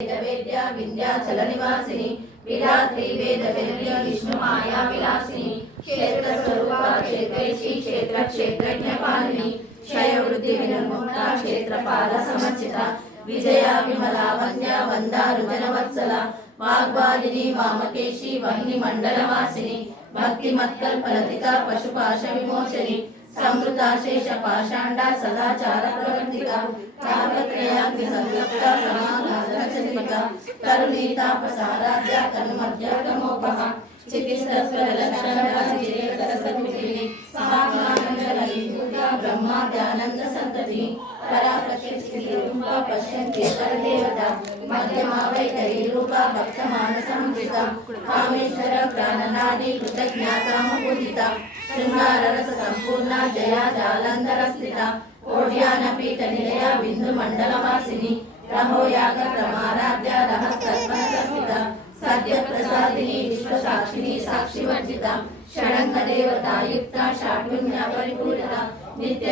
वेद्या विंध्याचल निवासिनी विरात्री वेद वेद्य विष्णु माया विलासिनी क्षेत्र स्वरूपा क्षेत्रैषी क्षेत्र क्षेत्रज्ञ पालिनी क्षय वृद्धि विनिर्मुक्ता क्षेत्रपाल समर्चिता विजया विमला वन्द्या वंदारु जनवत्सला वाग्वादिनी वामकेशी वह्नि मंडलवासिनी भक्ति मत्कल्पलतिका पशुपाश विमोचनी समृता शेष पाषांडा सदाचार प्रवर्तिका तापत्रयाग्नि संयुक्ता समाघातचंद्रिका करुणीतापसाराध्या तन्मध्यगमोपः चिकित्सस्वरलक्षणा चिरेतरसद्विधिनी सामानंदललीभूता ब्रह्माद्यानंद संतति पराप्रत्यक्षिरूपा पश्यन्ति सर्वदेवता मध्यमा वैखरी रूपा भक्तमानसंहृता कामेश्वर प्राणनादी कृतज्ञातामपूजिता शृंगाररस संपूर्णा जया जालंधरस्थिता ओड्यानपीठ निलया बिंदु मंडलवासिनी रहो याग क्रमाराध्या रहस्तर्पणकल्पिता सद्य प्रसादिनी विश्वसाक्षिणी साक्षिवर्जिता षडंग देवता युक्ता षाड्गुण्य परिपूरिता नित्य